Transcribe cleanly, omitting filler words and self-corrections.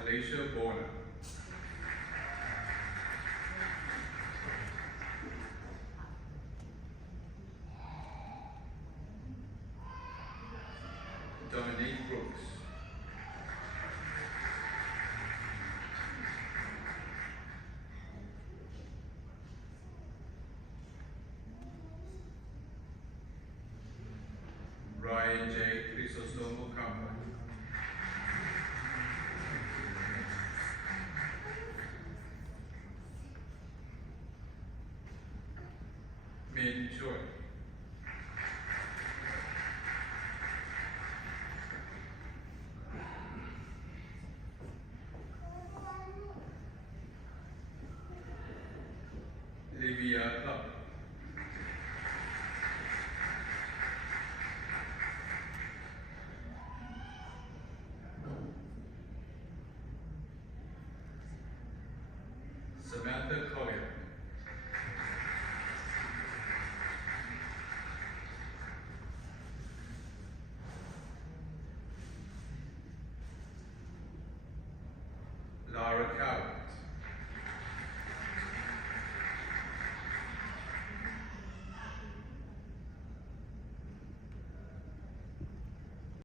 Alicia Bona. Dominique Brooks. Ryan J. Crisostomo Campo. Min Choi. Livia Club. Samantha Collier. Lara Cow.